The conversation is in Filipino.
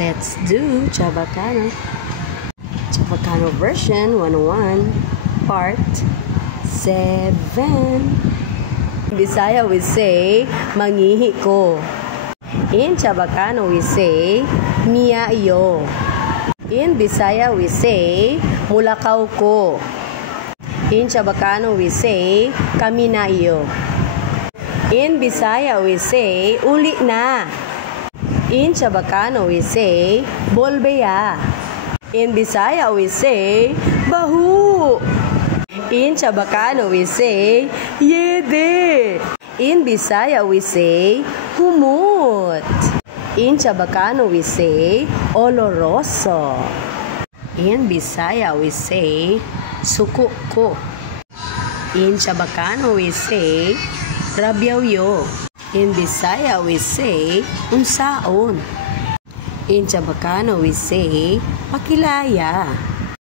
Let's do Chavacano. Chavacano version 101, part 7. Bisaya we say, mangihi ko. In Chavacano we say, miya iyo. In Bisaya we say, mulakaw ko. In Chavacano we say, kami na iyo. In Bisaya we say, uli na. In Chavacano we say, bolbeya. In Bisaya we say, bahu. In Chavacano we say, yede. In Bisaya we say, humut. In Chavacano we say, oloroso. In Bisaya we say, suku ko. In Chavacano we say, rabyawyo. In Bisaya we say, unsaon. In Chavacano we say, pakilaya.